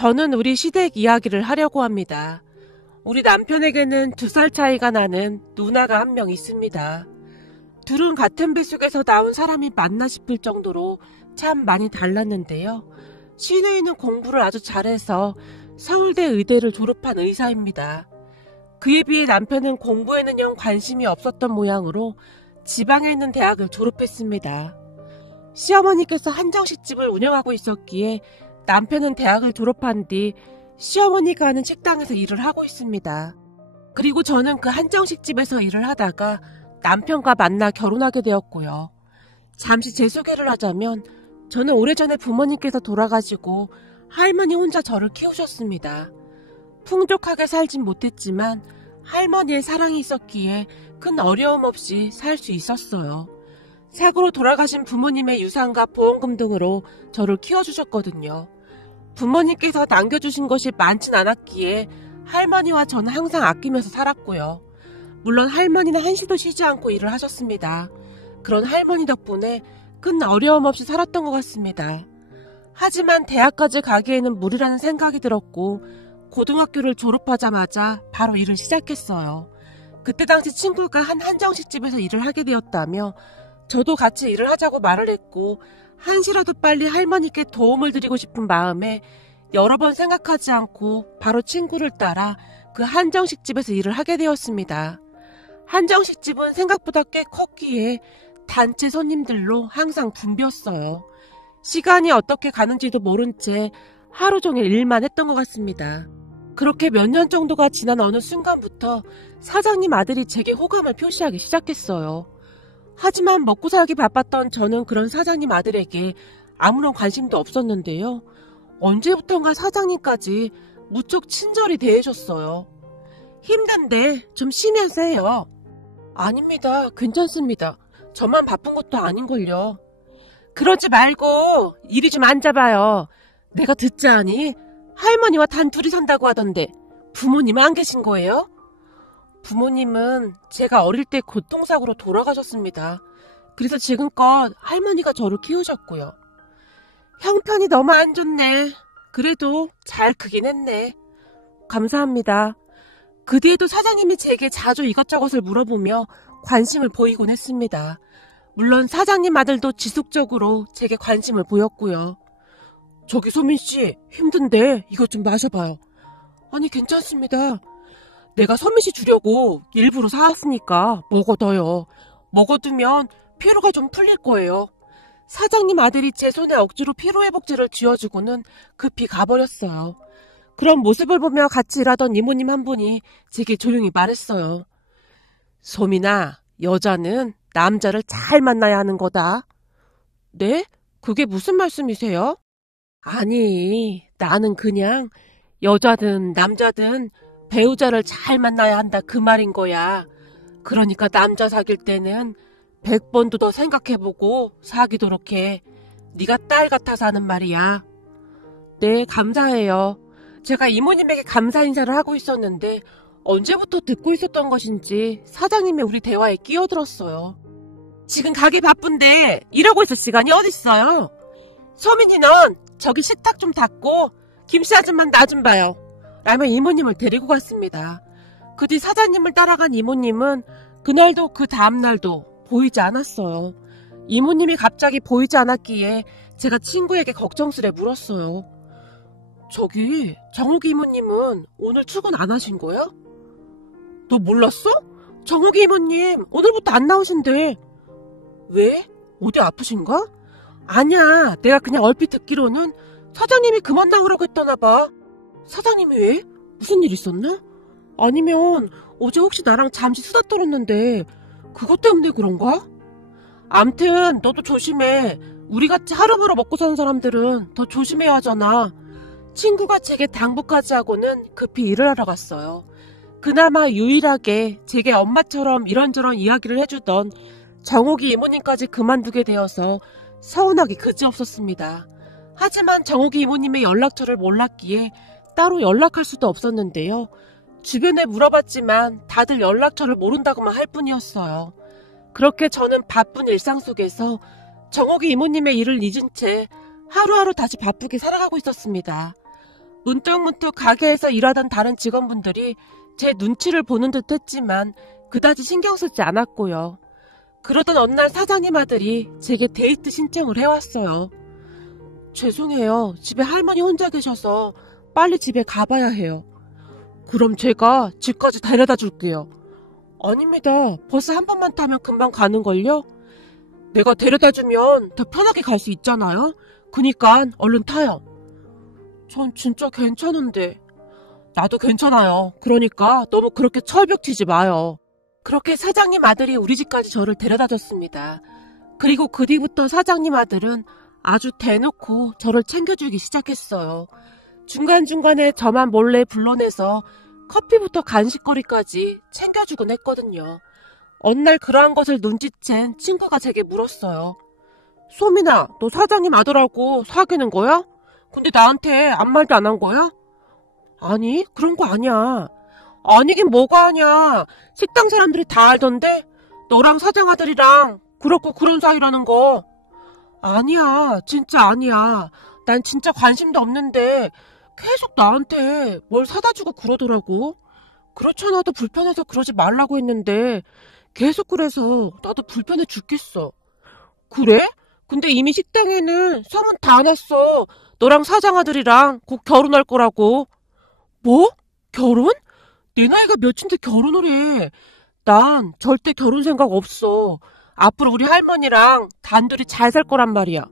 저는 우리 시댁 이야기를 하려고 합니다. 우리 남편에게는 2살 차이가 나는 누나가 한 명 있습니다. 둘은 같은 뱃속에서 나온 사람이 맞나 싶을 정도로 참 많이 달랐는데요. 시내에는 공부를 아주 잘해서 서울대 의대를 졸업한 의사입니다. 그에 비해 남편은 공부에는 영 관심이 없었던 모양으로 지방에 있는 대학을 졸업했습니다. 시어머니께서 한정식집을 운영하고 있었기에 남편은 대학을 졸업한 뒤 시어머니가 하는 식당에서 일을 하고 있습니다. 그리고 저는 그 한정식집에서 일을 하다가 남편과 만나 결혼하게 되었고요. 잠시 제 소개를 하자면 저는 오래전에 부모님께서 돌아가시고 할머니 혼자 저를 키우셨습니다. 풍족하게 살진 못했지만 할머니의 사랑이 있었기에 큰 어려움 없이 살 수 있었어요. 사고로 돌아가신 부모님의 유산과 보험금 등으로 저를 키워주셨거든요. 부모님께서 남겨주신 것이 많진 않았기에 할머니와 저는 항상 아끼면서 살았고요. 물론 할머니는 한시도 쉬지 않고 일을 하셨습니다. 그런 할머니 덕분에 큰 어려움 없이 살았던 것 같습니다. 하지만 대학까지 가기에는 무리라는 생각이 들었고 고등학교를 졸업하자마자 바로 일을 시작했어요. 그때 당시 친구가 한 한정식집에서 일을 하게 되었다며 저도 같이 일을 하자고 말을 했고 한시라도 빨리 할머니께 도움을 드리고 싶은 마음에 여러 번 생각하지 않고 바로 친구를 따라 그 한정식집에서 일을 하게 되었습니다. 한정식집은 생각보다 꽤 컸기에 단체 손님들로 항상 붐볐어요. 시간이 어떻게 가는지도 모른 채 하루 종일 일만 했던 것 같습니다. 그렇게 몇 년 정도가 지난 어느 순간부터 사장님 아들이 제게 호감을 표시하기 시작했어요. 하지만 먹고 살기 바빴던 저는 그런 사장님 아들에게 아무런 관심도 없었는데요. 언제부턴가 사장님까지 무척 친절히 대해줬어요. 힘든데 좀 쉬면서 해요. 아닙니다. 괜찮습니다. 저만 바쁜 것도 아닌걸요. 그러지 말고 이리 좀 앉아봐요. 내가 듣지 않니? 할머니와 단 둘이 산다고 하던데 부모님은 안 계신 거예요? 부모님은 제가 어릴 때 교통사고로 돌아가셨습니다. 그래서 지금껏 할머니가 저를 키우셨고요. 형편이 너무 안 좋네. 그래도 잘 크긴 했네. 감사합니다. 그 뒤에도 사장님이 제게 자주 이것저것을 물어보며 관심을 보이곤 했습니다. 물론 사장님 아들도 지속적으로 제게 관심을 보였고요. 저기 소민씨, 힘든데 이것 좀 마셔봐요. 아니 괜찮습니다. 내가 소민씨 주려고 일부러 사왔으니까 먹어둬요. 먹어두면 피로가 좀 풀릴 거예요. 사장님 아들이 제 손에 억지로 피로회복제를 쥐어주고는 급히 가버렸어요. 그런 모습을 보며 같이 일하던 이모님 한 분이 제게 조용히 말했어요. 소민아, 여자는 남자를 잘 만나야 하는 거다. 네? 그게 무슨 말씀이세요? 아니, 나는 그냥 여자든 남자든 배우자를 잘 만나야 한다 그 말인 거야. 그러니까 남자 사귈 때는 100번도 더 생각해보고 사귀도록 해. 네가 딸 같아서 하는 말이야. 네, 감사해요. 제가 이모님에게 감사 인사를 하고 있었는데 언제부터 듣고 있었던 것인지 사장님이 우리 대화에 끼어들었어요. 지금 가게 바쁜데 이러고 있을 시간이 어딨어요. 소민이 넌 저기 식탁 좀 닦고 김씨 아줌마 나 좀 봐요. 라며 이모님을 데리고 갔습니다. 그 뒤 사장님을 따라간 이모님은 그날도 그 다음날도 보이지 않았어요. 이모님이 갑자기 보이지 않았기에 제가 친구에게 걱정스레 물었어요. 저기 정욱이 이모님은 오늘 출근 안 하신 거야? 너 몰랐어? 정욱이 이모님 오늘부터 안 나오신대. 왜? 어디 아프신가? 아니야, 내가 그냥 얼핏 듣기로는 사장님이 그만 나오라고 했다나 봐. 사장님이 왜? 무슨 일 있었나? 아니면 어제 혹시 나랑 잠시 수다 떨었는데 그것 때문에 그런가? 암튼 너도 조심해. 우리같이 하루하루 먹고 사는 사람들은 더 조심해야 하잖아. 친구가 제게 당부까지 하고는 급히 일을 하러 갔어요. 그나마 유일하게 제게 엄마처럼 이런저런 이야기를 해주던 정욱이 이모님까지 그만두게 되어서 서운하기 그지없었습니다. 하지만 정욱이 이모님의 연락처를 몰랐기에 따로 연락할 수도 없었는데요. 주변에 물어봤지만 다들 연락처를 모른다고만 할 뿐이었어요. 그렇게 저는 바쁜 일상 속에서 정욱이 이모님의 일을 잊은 채 하루하루 다시 바쁘게 살아가고 있었습니다. 문득문득 가게에서 일하던 다른 직원분들이 제 눈치를 보는 듯 했지만 그다지 신경 쓰지 않았고요. 그러던 어느 날 사장님 아들이 제게 데이트 신청을 해왔어요. 죄송해요. 집에 할머니 혼자 계셔서 빨리 집에 가봐야 해요. 그럼 제가 집까지 데려다 줄게요. 아닙니다. 버스 한 번만 타면 금방 가는걸요? 내가 데려다 주면 더 편하게 갈 수 있잖아요? 그니까 얼른 타요. 전 진짜 괜찮은데. 나도 괜찮아요. 그러니까 너무 그렇게 철벽 튀지 마요. 그렇게 사장님 아들이 우리 집까지 저를 데려다 줬습니다. 그리고 그 뒤부터 사장님 아들은 아주 대놓고 저를 챙겨주기 시작했어요. 중간중간에 저만 몰래 불러내서 커피부터 간식거리까지 챙겨주곤 했거든요. 어느 날 그러한 것을 눈치챈 친구가 제게 물었어요. 소민아, 너 사장님 아들하고 사귀는 거야? 근데 나한테 아무 말도 안 한 거야? 아니, 그런 거 아니야. 아니긴 뭐가 아냐. 식당 사람들이 다 알던데? 너랑 사장 아들이랑 그렇고 그런 사이라는 거. 아니야, 진짜 아니야. 난 진짜 관심도 없는데 계속 나한테 뭘 사다 주고 그러더라고. 그렇잖아도 불편해서 그러지 말라고 했는데 계속 그래서 나도 불편해 죽겠어. 그래? 근데 이미 식당에는 소문 다 났어. 너랑 사장 아들이랑 곧 결혼할 거라고. 뭐? 결혼? 내 나이가 몇인데 결혼을 해. 난 절대 결혼 생각 없어. 앞으로 우리 할머니랑 단둘이 잘 살 거란 말이야.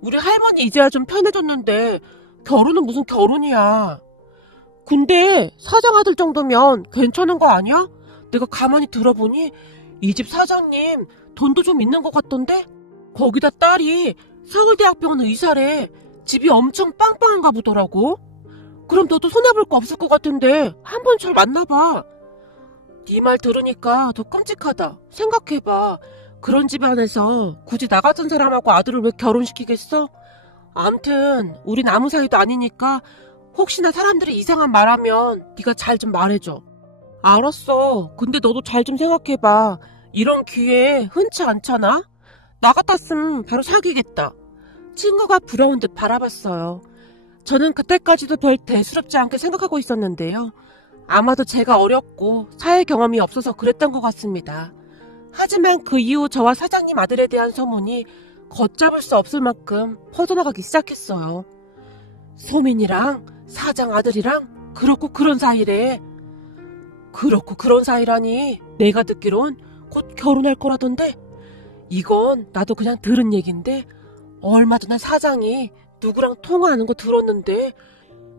우리 할머니 이제야 좀 편해졌는데 결혼은 무슨 결혼이야. 근데 사장 아들 정도면 괜찮은 거 아니야? 내가 가만히 들어보니 이 집 사장님 돈도 좀 있는 것 같던데? 거기다 딸이 서울대학병원 의사래. 집이 엄청 빵빵한가 보더라고. 그럼 너도 손해볼 거 없을 것 같은데 한번 잘 만나봐. 네 말 들으니까 더 끔찍하다. 생각해봐. 그런 집안에서 굳이 나 같은 사람하고 아들을 왜 결혼시키겠어? 암튼 우린 아무 사이도 아니니까 혹시나 사람들이 이상한 말하면 네가 잘 좀 말해줘. 알았어. 근데 너도 잘 좀 생각해봐. 이런 기회 흔치 않잖아? 나 같았으면 바로 사귀겠다. 친구가 부러운 듯 바라봤어요. 저는 그때까지도 별 대수롭지 않게 생각하고 있었는데요. 아마도 제가 어렸고 사회 경험이 없어서 그랬던 것 같습니다. 하지만 그 이후 저와 사장님 아들에 대한 소문이 걷잡을 수 없을 만큼 퍼져나가기 시작했어요. 소민이랑 사장 아들이랑 그렇고 그런 사이래. 그렇고 그런 사이라니 내가 듣기론 곧 결혼할 거라던데. 이건 나도 그냥 들은 얘긴데 얼마 전에 사장이 누구랑 통화하는 거 들었는데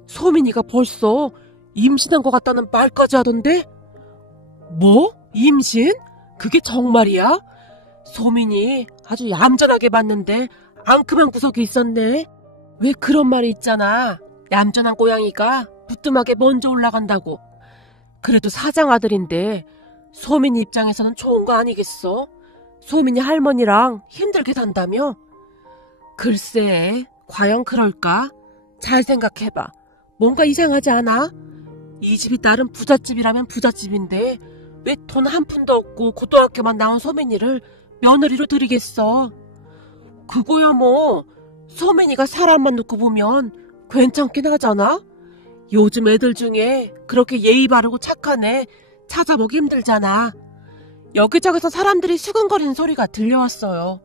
소민이가 벌써 임신한 것 같다는 말까지 하던데. 뭐? 임신? 그게 정말이야? 소민이 아주 얌전하게 봤는데 앙큼한 구석이 있었네. 왜 그런 말이 있잖아. 얌전한 고양이가 부뚜막에 먼저 올라간다고. 그래도 사장 아들인데 소민이 입장에서는 좋은 거 아니겠어? 소민이 할머니랑 힘들게 산다며? 글쎄, 과연 그럴까? 잘 생각해봐. 뭔가 이상하지 않아? 이 집이 다른 부잣집이라면 부잣집인데 왜 돈 한 푼도 없고 고등학교만 나온 소민이를 며느리로 들이겠어? 그거야 뭐 소민이가 사람만 놓고 보면 괜찮긴 하잖아? 요즘 애들 중에 그렇게 예의 바르고 착한 애 찾아보기 힘들잖아. 여기저기서 사람들이 수근거리는 소리가 들려왔어요.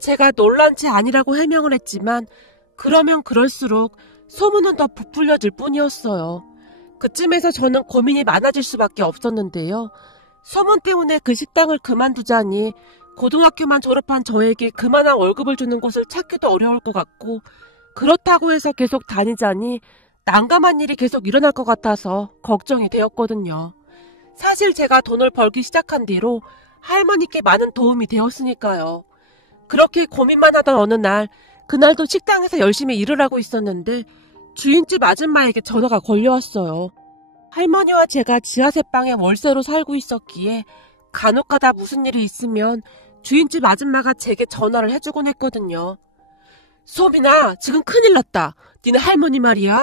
제가 놀란 채 아니라고 해명을 했지만 그러면 그럴수록 소문은 더 부풀려질 뿐이었어요. 그쯤에서 저는 고민이 많아질 수밖에 없었는데요. 소문 때문에 그 식당을 그만두자니 고등학교만 졸업한 저에게 그만한 월급을 주는 곳을 찾기도 어려울 것 같고, 그렇다고 해서 계속 다니자니 난감한 일이 계속 일어날 것 같아서 걱정이 되었거든요. 사실 제가 돈을 벌기 시작한 뒤로 할머니께 많은 도움이 되었으니까요. 그렇게 고민만 하던 어느 날, 그날도 식당에서 열심히 일을 하고 있었는데 주인집 아줌마에게 전화가 걸려왔어요. 할머니와 제가 지하세방에 월세로 살고 있었기에 간혹가다 무슨 일이 있으면 주인집 아줌마가 제게 전화를 해주곤 했거든요. 소민아, 지금 큰일 났다. 니네 할머니 말이야.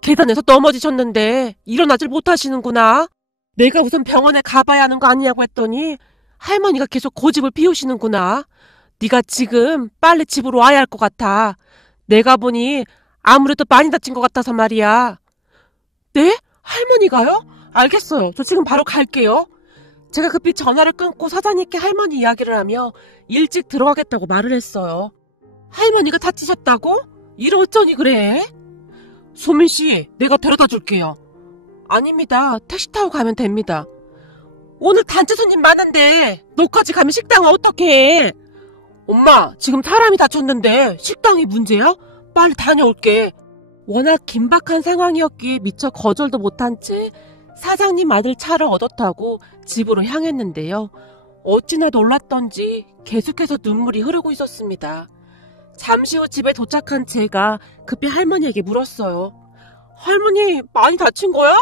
계단에서 넘어지셨는데 일어나질 못하시는구나. 내가 우선 병원에 가봐야 하는 거 아니냐고 했더니 할머니가 계속 고집을 피우시는구나. 네가 지금 빨리 집으로 와야 할 것 같아. 내가 보니 아무래도 많이 다친 것 같아서 말이야. 네? 할머니가요? 알겠어요. 저 지금 바로 갈게요. 제가 급히 전화를 끊고 사장님께 할머니 이야기를 하며 일찍 들어가겠다고 말을 했어요. 할머니가 다치셨다고? 일 어쩌니 그래? 소민씨, 내가 데려다 줄게요. 아닙니다. 택시 타고 가면 됩니다. 오늘 단체 손님 많은데 너까지 가면 식당은 어떡해? 엄마, 지금 사람이 다쳤는데 식당이 문제야? 빨리 다녀올게. 워낙 긴박한 상황이었기에 미처 거절도 못한 채 사장님 아들 차를 얻어 타고 집으로 향했는데요. 어찌나 놀랐던지 계속해서 눈물이 흐르고 있었습니다. 잠시 후 집에 도착한 제가 급히 할머니에게 물었어요. 할머니, 많이 다친 거야?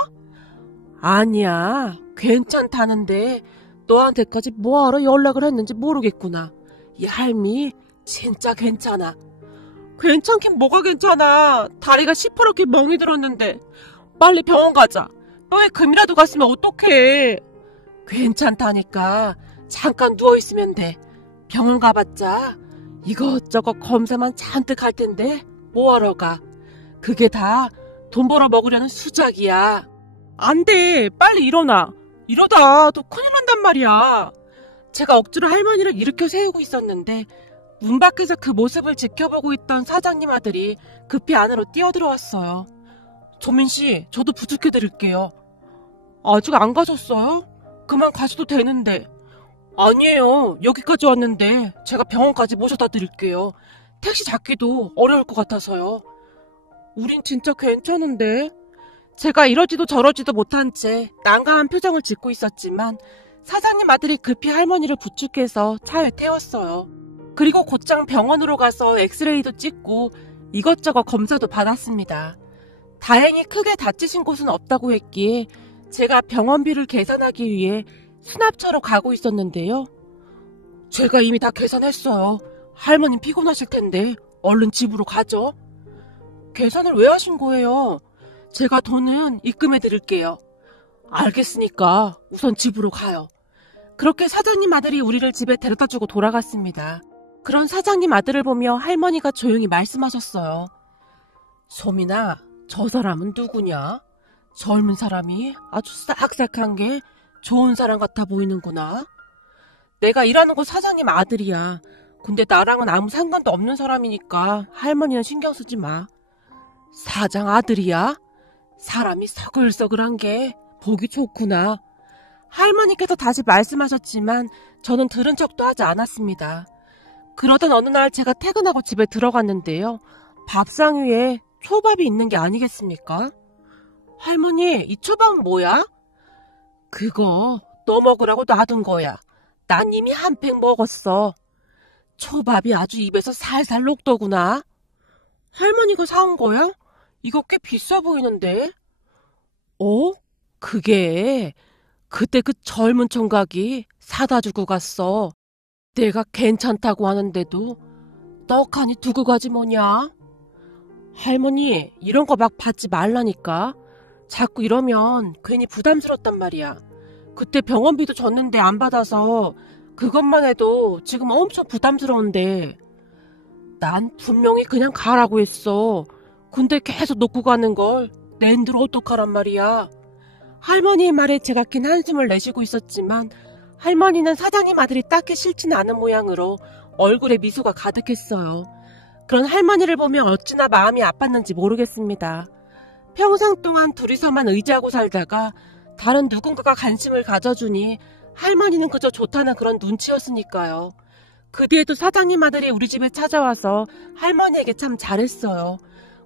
아니야, 괜찮다는데 너한테까지 뭐하러 연락을 했는지 모르겠구나. 이 할미 진짜 괜찮아. 괜찮긴 뭐가 괜찮아. 다리가 시퍼렇게 멍이 들었는데. 빨리 병원 가자. 너의 금이라도 갔으면 어떡해. 괜찮다니까. 잠깐 누워있으면 돼. 병원 가봤자 이것저것 검사만 잔뜩 할 텐데 뭐하러 가. 그게 다 돈 벌어 먹으려는 수작이야. 안 돼. 빨리 일어나. 이러다 더 큰일 난단 말이야. 제가 억지로 할머니를 일으켜 세우고 있었는데 문 밖에서 그 모습을 지켜보고 있던 사장님 아들이 급히 안으로 뛰어들어왔어요. 조민씨, 저도 부축해드릴게요. 아직 안 가셨어요? 그만 가셔도 되는데. 아니에요. 여기까지 왔는데 제가 병원까지 모셔다 드릴게요. 택시 잡기도 어려울 것 같아서요. 우린 진짜 괜찮은데. 제가 이러지도 저러지도 못한 채 난감한 표정을 짓고 있었지만 사장님 아들이 급히 할머니를 부축해서 차에 태웠어요. 그리고 곧장 병원으로 가서 엑스레이도 찍고 이것저것 검사도 받았습니다. 다행히 크게 다치신 곳은 없다고 했기에 제가 병원비를 계산하기 위해 수납처로 가고 있었는데요. 제가 이미 다 계산했어요. 할머님 피곤하실 텐데 얼른 집으로 가죠. 계산을 왜 하신 거예요? 제가 돈은 입금해 드릴게요. 알겠으니까 우선 집으로 가요. 그렇게 사장님 아들이 우리를 집에 데려다주고 돌아갔습니다. 그런 사장님 아들을 보며 할머니가 조용히 말씀하셨어요. 소민아, 저 사람은 누구냐? 젊은 사람이 아주 싹싹한 게 좋은 사람 같아 보이는구나. 내가 일하는 곳 사장님 아들이야. 근데 나랑은 아무 상관도 없는 사람이니까 할머니는 신경 쓰지 마. 사장 아들이야? 사람이 서글서글한 게 보기 좋구나. 할머니께서 다시 말씀하셨지만 저는 들은 척도 하지 않았습니다. 그러던 어느 날 제가 퇴근하고 집에 들어갔는데요. 밥상 위에 초밥이 있는 게 아니겠습니까? 할머니, 이 초밥은 뭐야? 그거 너 먹으라고 놔둔 거야. 난 이미 한 팩 먹었어. 초밥이 아주 입에서 살살 녹더구나. 할머니가 사온 거야? 이거 꽤 비싸 보이는데? 어? 그게 그때 그 젊은 총각이 사다 주고 갔어. 내가 괜찮다고 하는데도 떡하니 두고 가지 뭐냐? 할머니, 이런 거 막 받지 말라니까. 자꾸 이러면 괜히 부담스럽단 말이야. 그때 병원비도 줬는데 안 받아서 그것만 해도 지금 엄청 부담스러운데. 난 분명히 그냥 가라고 했어. 근데 계속 놓고 가는 걸 낸들 어떡하란 말이야. 할머니의 말에 제가 긴 한숨을 내쉬고 있었지만 할머니는 사장님 아들이 딱히 싫지는 않은 모양으로 얼굴에 미소가 가득했어요. 그런 할머니를 보며 어찌나 마음이 아팠는지 모르겠습니다. 평생 동안 둘이서만 의지하고 살다가 다른 누군가가 관심을 가져주니 할머니는 그저 좋다는 그런 눈치였으니까요. 그 뒤에도 사장님 아들이 우리 집에 찾아와서 할머니에게 참 잘했어요.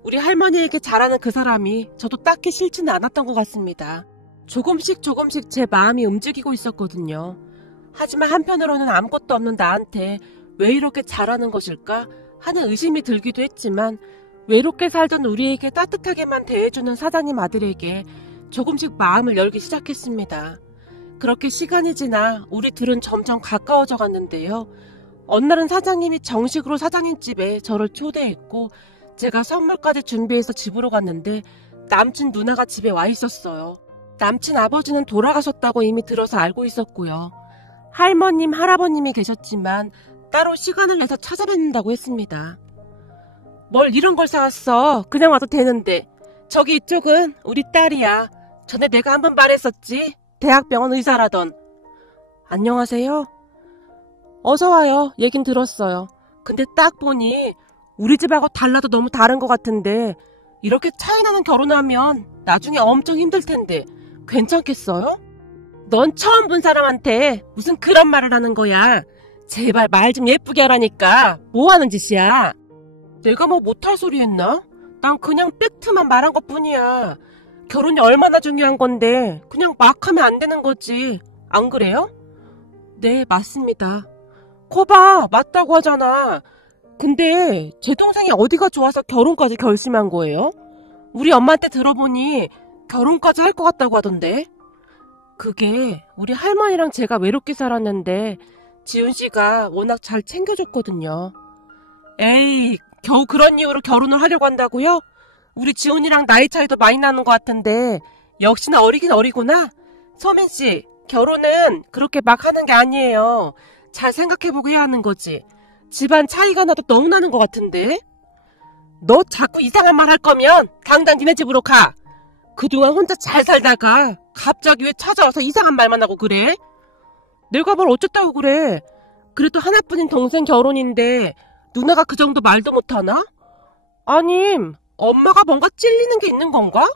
우리 할머니에게 잘하는 그 사람이 저도 딱히 싫지는 않았던 것 같습니다. 조금씩 제 마음이 움직이고 있었거든요. 하지만 한편으로는 아무것도 없는 나한테 왜 이렇게 잘하는 것일까 하는 의심이 들기도 했지만 외롭게 살던 우리에게 따뜻하게만 대해주는 사장님 아들에게 조금씩 마음을 열기 시작했습니다. 그렇게 시간이 지나 우리 둘은 점점 가까워져 갔는데요. 어느 날은 사장님이 정식으로 사장님 집에 저를 초대했고 제가 선물까지 준비해서 집으로 갔는데 남친 누나가 집에 와 있었어요. 남친 아버지는 돌아가셨다고 이미 들어서 알고 있었고요. 할머님, 할아버님이 계셨지만 따로 시간을 내서 찾아뵙는다고 했습니다. 뭘 이런 걸 사왔어. 그냥 와도 되는데. 저기 이쪽은 우리 딸이야. 전에 내가 한번 말했었지. 대학병원 의사라던. 안녕하세요. 어서와요. 얘긴 들었어요. 근데 딱 보니 우리 집하고 달라도 너무 다른 것 같은데 이렇게 차이나는 결혼하면 나중에 엄청 힘들 텐데 괜찮겠어요? 넌 처음 본 사람한테 무슨 그런 말을 하는 거야. 제발 말 좀 예쁘게 하라니까. 뭐 하는 짓이야? 내가 뭐 못할 소리 했나? 난 그냥 팩트만 말한 것뿐이야. 결혼이 얼마나 중요한 건데 그냥 막 하면 안 되는 거지. 안 그래요? 네, 맞습니다. 거봐, 맞다고 하잖아. 근데 제 동생이 어디가 좋아서 결혼까지 결심한 거예요? 우리 엄마한테 들어보니 결혼까지 할 것 같다고 하던데. 그게 우리 할머니랑 제가 외롭게 살았는데 지훈 씨가 워낙 잘 챙겨줬거든요. 에이, 겨우 그런 이유로 결혼을 하려고 한다고요? 우리 지훈이랑 나이 차이도 많이 나는 것 같은데 역시나 어리긴 어리구나. 서민 씨, 결혼은 그렇게 막 하는 게 아니에요. 잘 생각해보고 해야 하는 거지. 집안 차이가 나도 너무 나는 것 같은데. 너 자꾸 이상한 말 할 거면 당장 니네 집으로 가. 그동안 혼자 잘 살다가 갑자기 왜 찾아와서 이상한 말만 하고 그래? 내가 뭘 어쨌다고 그래. 그래도 하나뿐인 동생 결혼인데 누나가 그 정도 말도 못하나? 아님, 엄마가 뭔가 찔리는 게 있는 건가?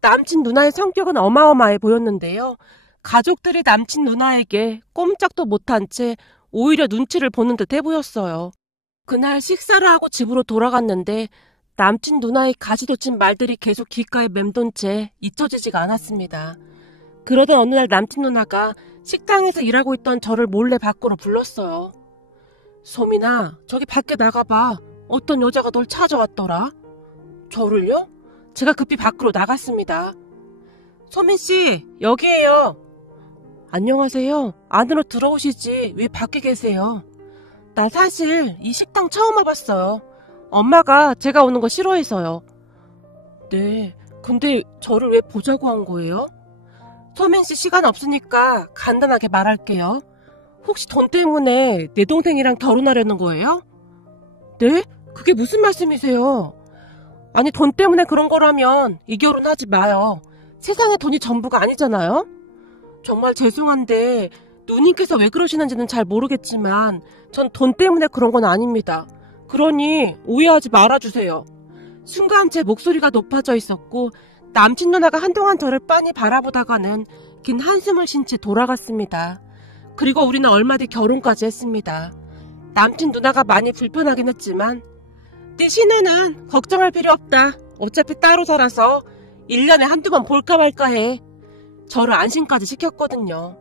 남친 누나의 성격은 어마어마해 보였는데요. 가족들이 남친 누나에게 꼼짝도 못한 채 오히려 눈치를 보는 듯해 보였어요. 그날 식사를 하고 집으로 돌아갔는데 남친 누나의 가시돋친 말들이 계속 귓가에 맴돈 채 잊혀지지가 않았습니다. 그러던 어느 날 남친 누나가 식당에서 일하고 있던 저를 몰래 밖으로 불렀어요. 소민아, 저기 밖에 나가봐. 어떤 여자가 널 찾아왔더라. 저를요? 제가 급히 밖으로 나갔습니다. 소민씨, 여기에요. 안녕하세요. 안으로 들어오시지 왜 밖에 계세요? 나 사실 이 식당 처음 와봤어요. 엄마가 제가 오는 거 싫어해서요. 네, 근데 저를 왜 보자고 한 거예요? 소민씨 시간 없으니까 간단하게 말할게요. 혹시 돈 때문에 내 동생이랑 결혼하려는 거예요? 네? 그게 무슨 말씀이세요? 아니, 돈 때문에 그런 거라면 이 결혼하지 마요. 세상에 돈이 전부가 아니잖아요? 정말 죄송한데 누님께서 왜 그러시는지는 잘 모르겠지만 전 돈 때문에 그런 건 아닙니다. 그러니 오해하지 말아주세요. 순간 제 목소리가 높아져 있었고 남친 누나가 한동안 저를 빤히 바라보다가는 긴 한숨을 쉰 채 돌아갔습니다. 그리고 우리는 얼마 뒤 결혼까지 했습니다. 남친 누나가 많이 불편하긴 했지만 네 시내는 걱정할 필요 없다. 어차피 따로 살아서 1년에 한두 번 볼까 말까 해. 저를 안심까지 시켰거든요.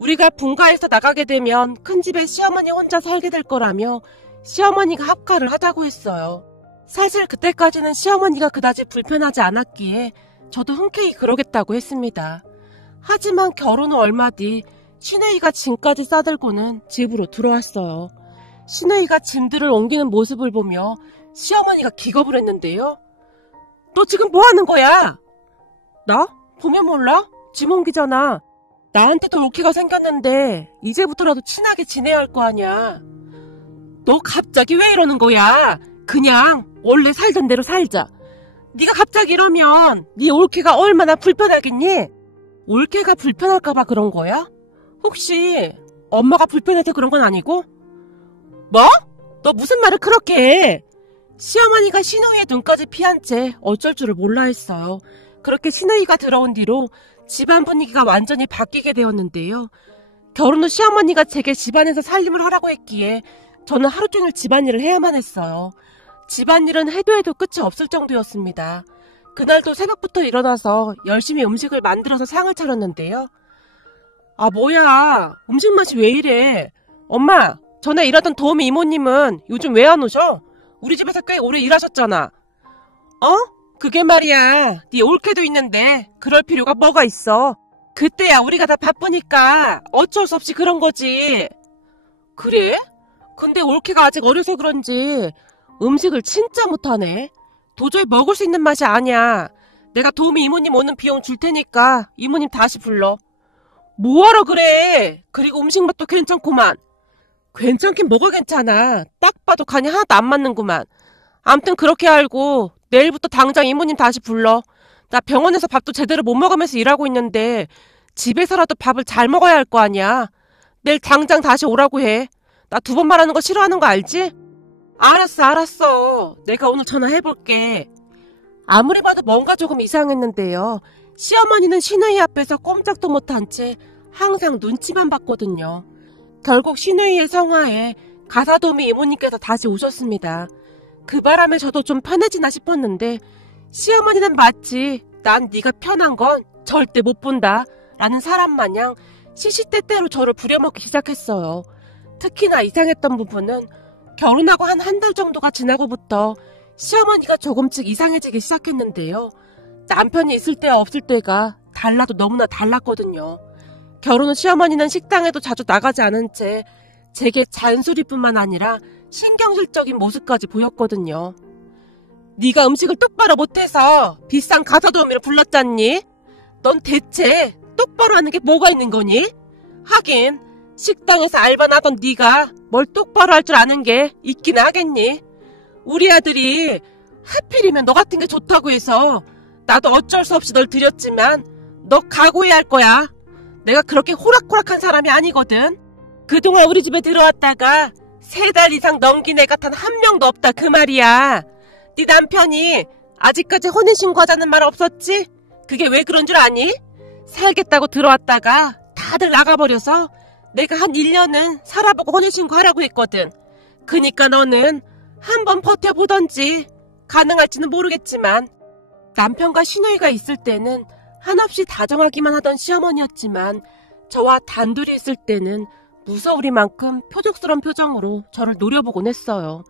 우리가 분가해서 나가게 되면 큰 집에 시어머니 혼자 살게 될 거라며 시어머니가 합가를 하자고 했어요. 사실 그때까지는 시어머니가 그다지 불편하지 않았기에 저도 흔쾌히 그러겠다고 했습니다. 하지만 결혼 후 얼마 뒤 신우이가 짐까지 싸들고는 집으로 들어왔어요. 신우이가 짐들을 옮기는 모습을 보며 시어머니가 기겁을 했는데요. 너 지금 뭐 하는 거야? 나? 보면 몰라? 짐 옮기잖아. 나한테도 오케가 생겼는데 이제부터라도 친하게 지내야 할 거 아니야. 너 갑자기 왜 이러는 거야? 그냥 원래 살던 대로 살자. 네가 갑자기 이러면 네 올케가 얼마나 불편하겠니? 올케가 불편할까봐 그런 거야? 혹시 엄마가 불편해서 그런 건 아니고? 뭐? 너 무슨 말을 그렇게 해? 시어머니가 신우이의 눈까지 피한 채 어쩔 줄을 몰라 했어요. 그렇게 신우이가 들어온 뒤로 집안 분위기가 완전히 바뀌게 되었는데요. 결혼 후 시어머니가 제게 집안에서 살림을 하라고 했기에 저는 하루 종일 집안일을 해야만 했어요. 집안일은 해도 해도 끝이 없을 정도였습니다. 그날도 새벽부터 일어나서 열심히 음식을 만들어서 상을 차렸는데요. 아, 뭐야, 음식 맛이 왜 이래? 엄마, 전에 일하던 도우미 이모님은 요즘 왜 안 오셔? 우리 집에서 꽤 오래 일하셨잖아. 어? 그게 말이야, 네 올케도 있는데 그럴 필요가 뭐가 있어. 그때야 우리가 다 바쁘니까 어쩔 수 없이 그런 거지. 그래? 근데 올케가 아직 어려서 그런지 음식을 진짜 못하네. 도저히 먹을 수 있는 맛이 아니야. 내가 도우미 이모님 오는 비용 줄 테니까 이모님 다시 불러. 뭐하러 그래? 그리고 음식 맛도 괜찮구만. 괜찮긴 뭐가 괜찮아. 딱 봐도 간이 하나도 안 맞는구만. 암튼 그렇게 알고 내일부터 당장 이모님 다시 불러. 나 병원에서 밥도 제대로 못 먹으면서 일하고 있는데 집에서라도 밥을 잘 먹어야 할 거 아니야. 내일 당장 다시 오라고 해. 나 2번 말하는 거 싫어하는 거 알지? 알았어. 내가 오늘 전화해볼게. 아무리 봐도 뭔가 조금 이상했는데요. 시어머니는 신우이 앞에서 꼼짝도 못한 채 항상 눈치만 봤거든요. 결국 신우이의 성화에 가사도우미 이모님께서 다시 오셨습니다. 그 바람에 저도 좀 편해지나 싶었는데 시어머니는 마치 난 네가 편한 건 절대 못 본다 라는 사람 마냥 시시때때로 저를 부려먹기 시작했어요. 특히나 이상했던 부분은 결혼하고 한 달 정도가 지나고부터 시어머니가 조금씩 이상해지기 시작했는데요. 남편이 있을 때와 없을 때가 달라도 너무나 달랐거든요. 결혼 후 시어머니는 식당에도 자주 나가지 않은 채 제게 잔소리뿐만 아니라 신경질적인 모습까지 보였거든요. 네가 음식을 똑바로 못해서 비싼 가사도우미를 불렀잖니? 넌 대체 똑바로 하는 게 뭐가 있는 거니? 하긴 식당에서 알바나던 네가 뭘 똑바로 할 줄 아는 게 있긴 하겠니? 우리 아들이 하필이면 너 같은 게 좋다고 해서 나도 어쩔 수 없이 널 들였지만 너 각오해야 할 거야. 내가 그렇게 호락호락한 사람이 아니거든. 그동안 우리 집에 들어왔다가 3달 이상 넘긴 애가 단 한 명도 없다 그 말이야. 네 남편이 아직까지 혼인신고하자는 말 없었지? 그게 왜 그런 줄 아니? 살겠다고 들어왔다가 다들 나가버려서 내가 한 1년은 살아보고 혼인신고하라고 했거든. 그니까 너는 한번 버텨보던지. 가능할지는 모르겠지만 남편과 신우이가 있을 때는 한없이 다정하기만 하던 시어머니였지만 저와 단둘이 있을 때는 무서우리만큼 표적스러운 표정으로 저를 노려보곤 했어요.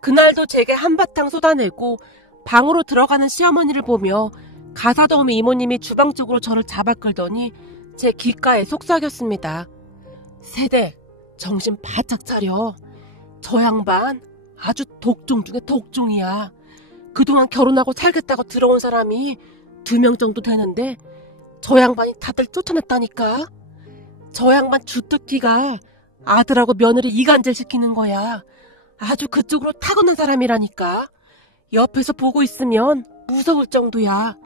그날도 제게 한바탕 쏟아내고 방으로 들어가는 시어머니를 보며 가사도우미 이모님이 주방 쪽으로 저를 잡아 끌더니 제 귓가에 속삭였습니다. 세대, 정신 바짝 차려. 저 양반 아주 독종 중에 독종이야. 그동안 결혼하고 살겠다고 들어온 사람이 2명 정도 되는데 저 양반이 다들 쫓아냈다니까. 저 양반 주특기가 아들하고 며느리 이간질 시키는 거야. 아주 그쪽으로 타고난 사람이라니까. 옆에서 보고 있으면 무서울 정도야.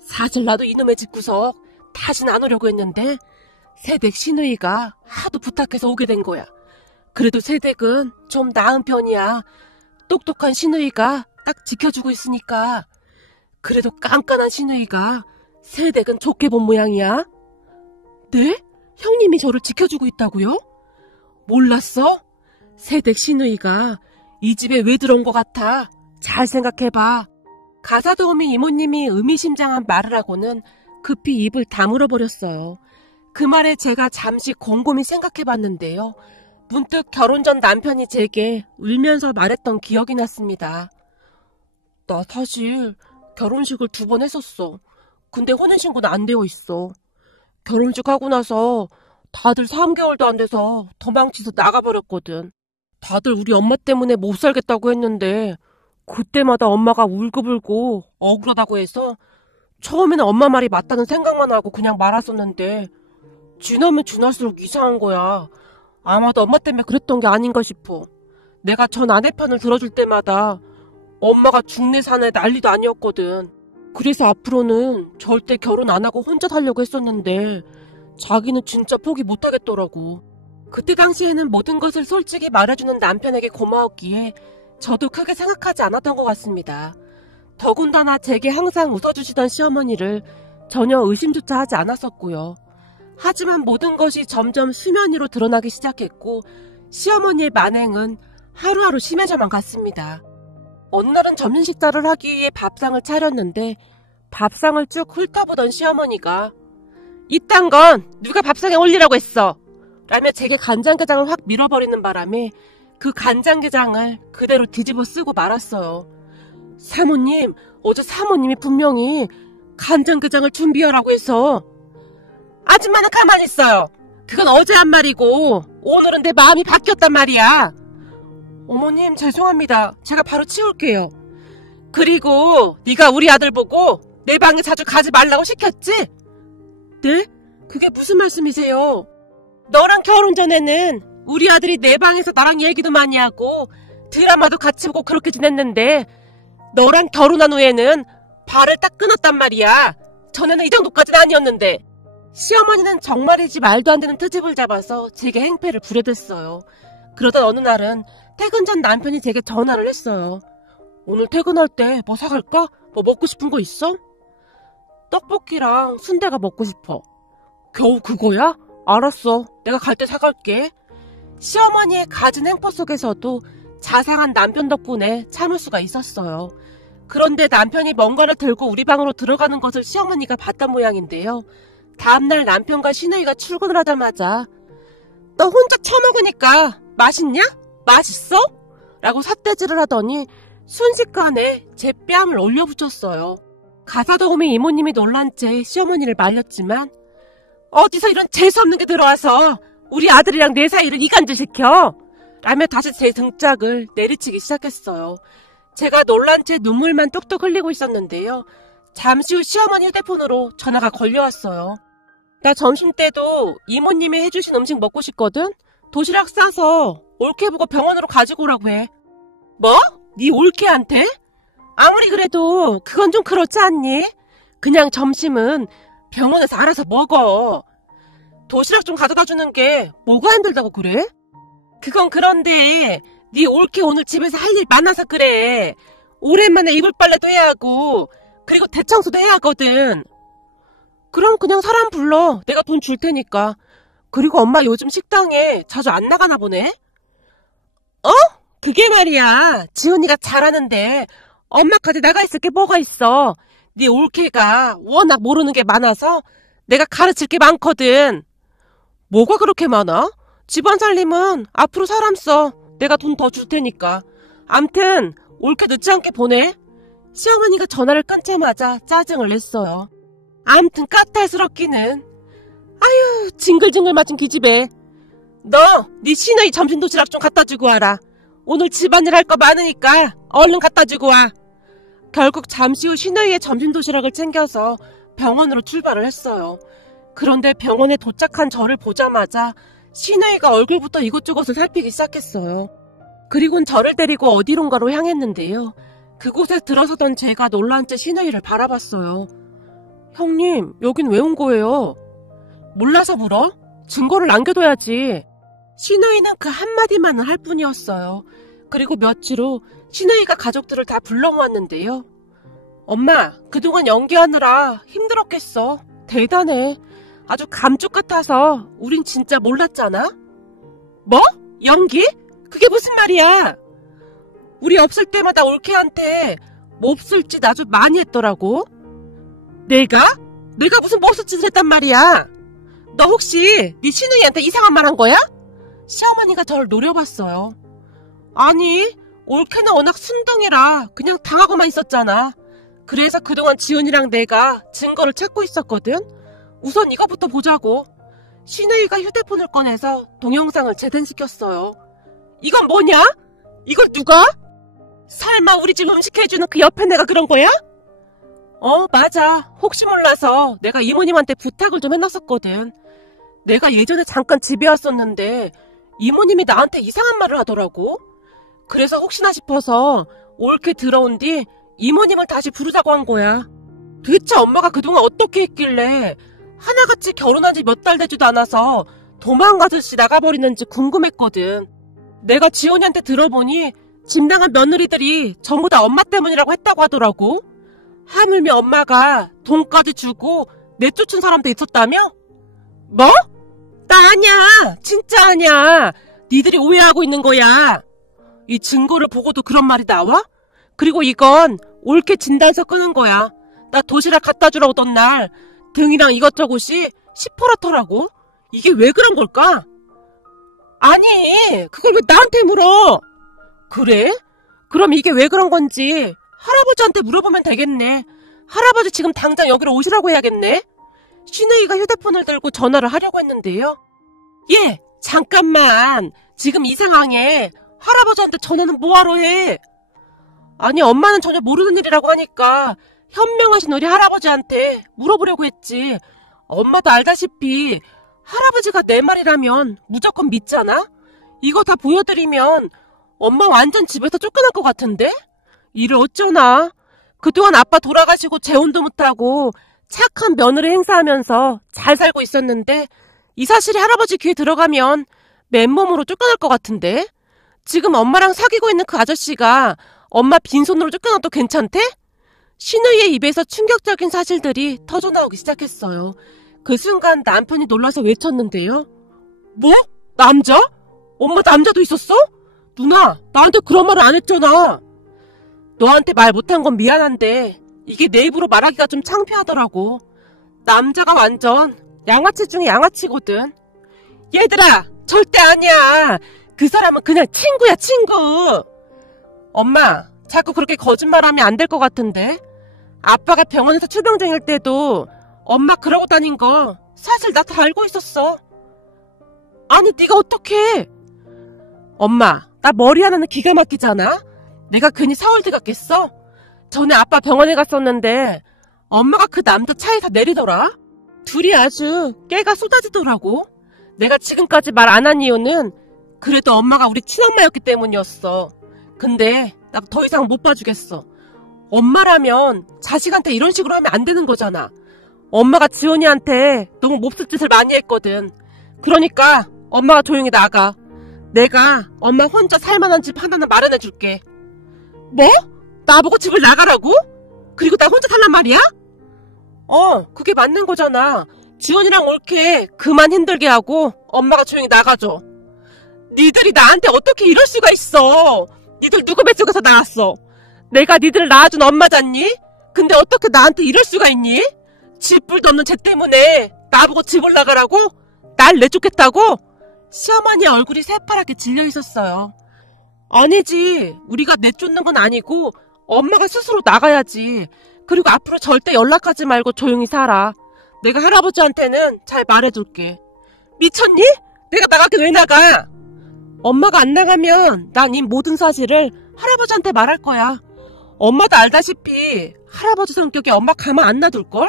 사실 나도 이놈의 집구석 다시는 안 오려고 했는데 세댁 신우이가 하도 부탁해서 오게 된 거야. 그래도 세댁은 좀 나은 편이야. 똑똑한 신우이가 딱 지켜주고 있으니까. 그래도 깐깐한 신우이가 세댁은 좋게 본 모양이야. 네? 형님이 저를 지켜주고 있다고요? 몰랐어? 세댁 신우이가 이 집에 왜 들어온 것 같아? 잘 생각해봐. 가사도우미 이모님이 의미심장한 말을 하고는 급히 입을 다물어 버렸어요. 그 말에 제가 잠시 곰곰이 생각해봤는데요. 문득 결혼 전 남편이 제게 울면서 말했던 기억이 났습니다. 나 사실 결혼식을 2번 했었어. 근데 혼인신고는 안 되어 있어. 결혼식 하고 나서 다들 3개월도 안 돼서 도망치서 나가버렸거든. 다들 우리 엄마 때문에 못 살겠다고 했는데 그때마다 엄마가 울고불고 억울하다고 해서 처음에는 엄마 말이 맞다는 생각만 하고 그냥 말았었는데 지나면 지날수록 이상한 거야. 아마도 엄마 때문에 그랬던 게 아닌가 싶어. 내가 전 아내 편을 들어줄 때마다 엄마가 죽네 사네 난리도 아니었거든. 그래서 앞으로는 절대 결혼 안 하고 혼자 살려고 했었는데 자기는 진짜 포기 못하겠더라고. 그때 당시에는 모든 것을 솔직히 말해주는 남편에게 고마웠기에 저도 크게 생각하지 않았던 것 같습니다. 더군다나 제게 항상 웃어주시던 시어머니를 전혀 의심조차 하지 않았었고요. 하지만 모든 것이 점점 수면 위로 드러나기 시작했고 시어머니의 만행은 하루하루 심해져만 갔습니다. 어느 날은 점심 식사를 하기 위해 밥상을 차렸는데 밥상을 쭉 훑어보던 시어머니가 이딴 건 누가 밥상에 올리라고 했어! 라며 제게 간장게장을 확 밀어버리는 바람에 그 간장게장을 그대로 뒤집어 쓰고 말았어요. 사모님, 어제 사모님이 분명히 간장게장을 준비하라고 해서. 아줌마는 가만히 있어요. 그건 어제 한 말이고 오늘은 내 마음이 바뀌었단 말이야. 어머님 죄송합니다. 제가 바로 치울게요. 그리고 네가 우리 아들 보고 내 방에 자주 가지 말라고 시켰지? 네? 그게 무슨 말씀이세요? 너랑 결혼 전에는 우리 아들이 내 방에서 나랑 얘기도 많이 하고 드라마도 같이 보고 그렇게 지냈는데 너랑 결혼한 후에는 발을 딱 끊었단 말이야. 전에는 이 정도까지는 아니었는데. 시어머니는 정말이지 말도 안 되는 트집을 잡아서 제게 행패를 부려댔어요. 그러던 어느 날은 퇴근 전 남편이 제게 전화를 했어요. 오늘 퇴근할 때 뭐 사갈까? 뭐 먹고 싶은 거 있어? 떡볶이랑 순대가 먹고 싶어. 겨우 그거야? 알았어. 내가 갈 때 사갈게. 시어머니의 갖은 행포 속에서도 자상한 남편 덕분에 참을 수가 있었어요. 그런데 남편이 뭔가를 들고 우리 방으로 들어가는 것을 시어머니가 봤단 모양인데요. 다음날 남편과 시누이가 출근을 하자마자 너 혼자 처먹으니까 맛있냐? 맛있어? 라고 삿대질을 하더니 순식간에 제 뺨을 올려붙였어요. 가사도우미 이모님이 놀란 채 시어머니를 말렸지만 어디서 이런 재수없는 게 들어와서 우리 아들이랑 내 사이를 이간질시켜? 라며 다시 제 등짝을 내리치기 시작했어요. 제가 놀란 채 눈물만 뚝뚝 흘리고 있었는데요. 잠시 후 시어머니 휴대폰으로 전화가 걸려왔어요. 나 점심때도 이모님이 해주신 음식 먹고 싶거든? 도시락 싸서 올케 보고 병원으로 가지고 오라고 해. 뭐? 네 올케한테? 아무리 그래도 그건 좀 그렇지 않니? 그냥 점심은 병원에서 알아서 먹어. 도시락 좀 가져다 주는 게 뭐가 힘들다고 그래? 그건 그런데 네 올케 오늘 집에서 할 일 많아서 그래. 오랜만에 이불 빨래도 해야 하고 그리고 대청소도 해야 하거든. 그럼 그냥 사람 불러. 내가 돈 줄 테니까. 그리고 엄마 요즘 식당에 자주 안 나가나 보네? 어? 그게 말이야. 지훈이가 잘하는데 엄마까지 나가 있을 게 뭐가 있어. 네 올케가 워낙 모르는 게 많아서 내가 가르칠 게 많거든. 뭐가 그렇게 많아? 집안 살림은 앞으로 사람 써. 내가 돈 더 줄 테니까. 암튼 올케 늦지 않게 보내. 시어머니가 전화를 끊자마자 짜증을 냈어요. 암튼 까탈스럽기는. 아유, 징글징글 맞은 기집애. 너, 네 시누이 점심 도시락 좀 갖다 주고 와라. 오늘 집안일 할 거 많으니까 얼른 갖다 주고 와. 결국 잠시 후 시누이의 점심 도시락을 챙겨서 병원으로 출발을 했어요. 그런데 병원에 도착한 저를 보자마자 시누이가 얼굴부터 이곳저곳을 살피기 시작했어요. 그리고는 저를 데리고 어디론가로 향했는데요. 그곳에 들어서던 제가 놀란 채 시누이를 바라봤어요. 형님, 여긴 왜 온 거예요? 몰라서 물어? 증거를 남겨둬야지. 시누이는 그 한마디만은 할 뿐이었어요. 그리고 며칠 후 시누이가 가족들을 다 불러모았는데요. 엄마, 그동안 연기하느라 힘들었겠어. 대단해. 아주 감쪽 같아서 우린 진짜 몰랐잖아. 뭐? 연기? 그게 무슨 말이야? 우리 없을 때마다 올케한테 몹쓸 짓 아주 많이 했더라고. 내가? 내가 무슨 몹쓸 짓을 했단 말이야? 너 혹시 네 시누이한테 이상한 말 한 거야? 시어머니가 저를 노려봤어요. 아니, 올케는 워낙 순둥이라 그냥 당하고만 있었잖아. 그래서 그동안 지훈이랑 내가 증거를 찾고 있었거든. 우선 이거부터 보자고. 시누이가 휴대폰을 꺼내서 동영상을 재생시켰어요. 이건 뭐냐? 이걸 누가? 설마 우리 집 음식 해주는 그 옆에 내가 그런 거야? 맞아. 혹시 몰라서 내가 이모님한테 부탁을 좀 해놨었거든. 내가 예전에 잠깐 집에 왔었는데 이모님이 나한테 이상한 말을 하더라고. 그래서 혹시나 싶어서 올케 들어온 뒤 이모님을 다시 부르자고 한 거야. 도대체 엄마가 그동안 어떻게 했길래 하나같이 결혼한 지 몇 달 되지도 않아서 도망가듯이 나가버리는지 궁금했거든. 내가 지훈이한테 들어보니 집 나간 며느리들이 전부 다 엄마 때문이라고 했다고 하더라고. 하물며 엄마가 돈까지 주고 내쫓은 사람도 있었다며? 뭐? 나 아니야. 진짜 아니야. 니들이 오해하고 있는 거야. 이 증거를 보고도 그런 말이 나와? 그리고 이건 올케 진단서 끄는 거야. 나 도시락 갖다 주러 오던 날 등이랑 이것저것이 시퍼렇더라고. 이게 왜 그런 걸까? 아니, 그걸 왜 나한테 물어? 그래? 그럼 이게 왜 그런 건지 할아버지한테 물어보면 되겠네. 할아버지 지금 당장 여기로 오시라고 해야겠네. 시누이가 휴대폰을 들고 전화를 하려고 했는데요. 예, 잠깐만. 지금 이 상황에 할아버지한테 전화는 뭐하러 해? 아니, 엄마는 전혀 모르는 일이라고 하니까 현명하신 우리 할아버지한테 물어보려고 했지. 엄마도 알다시피 할아버지가 내 말이라면 무조건 믿잖아? 이거 다 보여드리면 엄마 완전 집에서 쫓겨날 것 같은데? 일을 어쩌나? 그동안 아빠 돌아가시고 재혼도 못하고 착한 며느리 행사하면서 잘 살고 있었는데 이 사실이 할아버지 귀에 들어가면 맨몸으로 쫓겨날 것 같은데? 지금 엄마랑 사귀고 있는 그 아저씨가 엄마 빈손으로 쫓겨나도 괜찮대? 신우이의 입에서 충격적인 사실들이 터져나오기 시작했어요. 그 순간 남편이 놀라서 외쳤는데요. 뭐? 남자? 엄마 남자도 있었어? 누나, 나한테 그런 말을 안 했잖아. 너한테 말 못한 건 미안한데 이게 내 입으로 말하기가 좀 창피하더라고. 남자가 완전 양아치 중에 양아치거든. 얘들아, 절대 아니야. 그 사람은 그냥 친구야, 친구. 엄마, 자꾸 그렇게 거짓말하면 안 될 것 같은데. 아빠가 병원에서 출병 중일 때도 엄마 그러고 다닌 거 사실 나 다 알고 있었어. 아니, 네가 어떡해. 엄마, 나 머리 하나는 기가 막히잖아. 내가 괜히 서울대 갔겠어? 전에 아빠 병원에 갔었는데 엄마가 그 남자 차에서 내리더라. 둘이 아주 깨가 쏟아지더라고. 내가 지금까지 말 안 한 이유는 그래도 엄마가 우리 친엄마였기 때문이었어. 근데 나 더 이상 못 봐주겠어. 엄마라면 자식한테 이런 식으로 하면 안 되는 거잖아. 엄마가 지원이한테 너무 몹쓸 짓을 많이 했거든. 그러니까 엄마가 조용히 나가. 내가 엄마 혼자 살만한 집 하나는 마련해줄게. 뭐? 나보고 집을 나가라고? 그리고 나 혼자 살란 말이야? 그게 맞는 거잖아. 지원이랑 옳게 그만 힘들게 하고 엄마가 조용히 나가줘. 니들이 나한테 어떻게 이럴 수가 있어. 니들 누구 뱃속에서 나왔어. 내가 니들을 낳아준 엄마잖니? 근데 어떻게 나한테 이럴 수가 있니? 집불도 없는 쟤 때문에 나보고 집을 나가라고? 날 내쫓겠다고? 시어머니 얼굴이 새파랗게 질려 있었어요. 아니지. 우리가 내쫓는 건 아니고 엄마가 스스로 나가야지. 그리고 앞으로 절대 연락하지 말고 조용히 살아. 내가 할아버지한테는 잘 말해줄게. 미쳤니? 내가 나가게 왜 나가? 엄마가 안 나가면 난 이 모든 사실을 할아버지한테 말할 거야. 엄마도 알다시피 할아버지 성격에 엄마 가만 안 놔둘걸?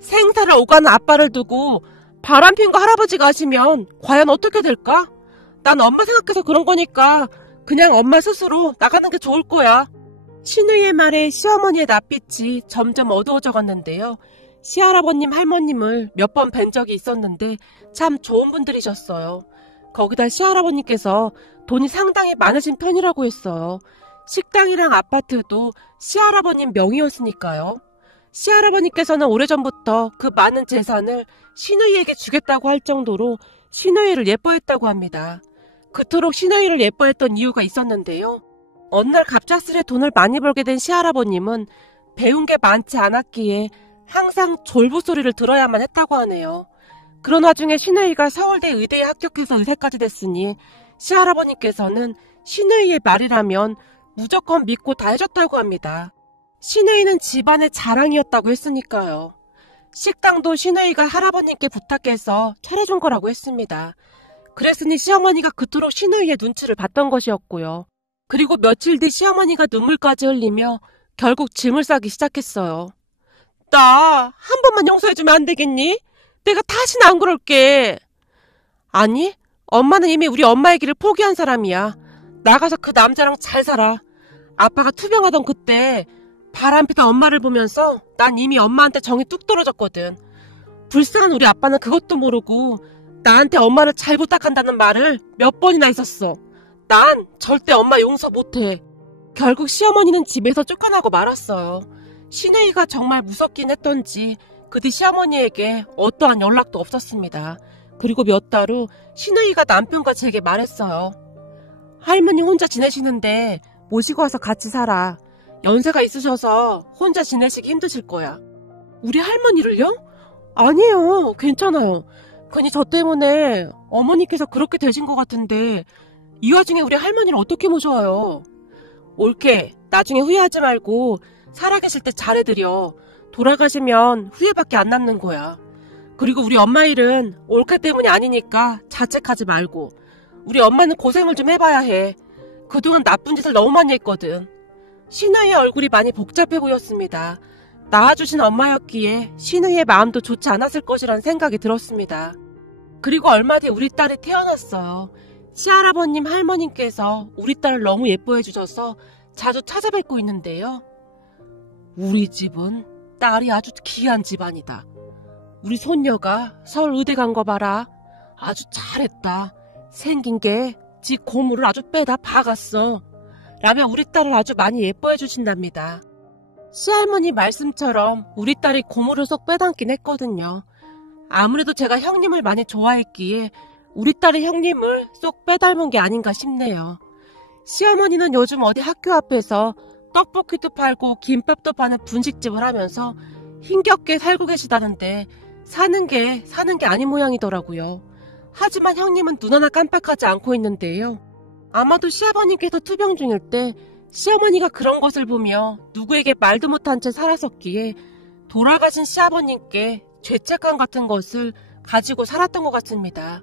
생사를 오가는 아빠를 두고 바람핀 거 할아버지가 하시면 과연 어떻게 될까? 난 엄마 생각해서 그런 거니까 그냥 엄마 스스로 나가는 게 좋을 거야. 신우이의 말에 시어머니의 낯빛이 점점 어두워져 갔는데요. 시할아버님, 할머님을 몇 번 뵌 적이 있었는데 참 좋은 분들이셨어요. 거기다 시할아버님께서 돈이 상당히 많으신 편이라고 했어요. 식당이랑 아파트도 시할아버님 명의였으니까요. 시할아버님께서는 오래전부터 그 많은 재산을 신우이에게 주겠다고 할 정도로 신우이를 예뻐했다고 합니다. 그토록 신우이를 예뻐했던 이유가 있었는데요. 어느 날 갑작스레 돈을 많이 벌게 된 시할아버님은 배운 게 많지 않았기에 항상 졸부 소리를 들어야만 했다고 하네요. 그런 와중에 신우이가 서울대 의대에 합격해서 의사까지 됐으니 시할아버님께서는 신우이의 말이라면 무조건 믿고 다 해줬다고 합니다. 신우이는 집안의 자랑이었다고 했으니까요. 식당도 신우이가 할아버님께 부탁해서 차려준 거라고 했습니다. 그랬으니 시어머니가 그토록 신우이의 눈치를 봤던 것이었고요. 그리고 며칠 뒤 시어머니가 눈물까지 흘리며 결국 짐을 싸기 시작했어요. 나 한 번만 용서해주면 안 되겠니? 내가 다시는 안 그럴게. 아니, 엄마는 이미 우리 엄마의 길을 포기한 사람이야. 나가서 그 남자랑 잘 살아. 아빠가 투병하던 그때 바람피던 엄마를 보면서 난 이미 엄마한테 정이 뚝 떨어졌거든. 불쌍한 우리 아빠는 그것도 모르고 나한테 엄마를 잘 부탁한다는 말을 몇 번이나 했었어. 난 절대 엄마 용서 못해. 결국 시어머니는 집에서 쫓겨나고 말았어요. 신우이가 정말 무섭긴 했던지 그 뒤 시어머니에게 어떠한 연락도 없었습니다. 그리고 몇 달 후 신우이가 남편과 제게 말했어요. 할머니 혼자 지내시는데 모시고 와서 같이 살아. 연세가 있으셔서 혼자 지내시기 힘드실 거야. 우리 할머니를요? 아니에요. 괜찮아요. 괜히 저 때문에 어머니께서 그렇게 되신 것 같은데 이 와중에 우리 할머니를 어떻게 모셔와요? 옳게 나중에 후회하지 말고 살아계실 때 잘해드려. 돌아가시면 후회밖에 안 남는 거야. 그리고 우리 엄마 일은 옳게 때문이 아니니까 자책하지 말고. 우리 엄마는 고생을 좀 해봐야 해. 그동안 나쁜 짓을 너무 많이 했거든. 신우이의 얼굴이 많이 복잡해 보였습니다. 낳아주신 엄마였기에 신우이의 마음도 좋지 않았을 것이라는 생각이 들었습니다. 그리고 얼마 뒤 우리 딸이 태어났어요. 시할아버님 할머님께서 우리 딸을 너무 예뻐해 주셔서 자주 찾아뵙고 있는데요. 우리 집은 딸이 아주 귀한 집안이다. 우리 손녀가 서울 의대 간 거 봐라. 아주 잘했다. 생긴 게 지 고물을 아주 빼다 박았어. 라며 우리 딸을 아주 많이 예뻐해 주신답니다. 시할머니 말씀처럼 우리 딸이 고물을 쏙 빼닮긴 했거든요. 아무래도 제가 형님을 많이 좋아했기에 우리 딸이 형님을 쏙 빼닮은 게 아닌가 싶네요. 시어머니는 요즘 어디 학교 앞에서 떡볶이도 팔고 김밥도 파는 분식집을 하면서 힘겹게 살고 계시다는데 사는 게 아닌 모양이더라고요. 하지만 형님은 눈 하나 깜빡하지 않고 있는데요. 아마도 시아버님께서 투병 중일 때 시어머니가 그런 것을 보며 누구에게 말도 못한 채 살았었기에 돌아가신 시아버님께 죄책감 같은 것을 가지고 살았던 것 같습니다.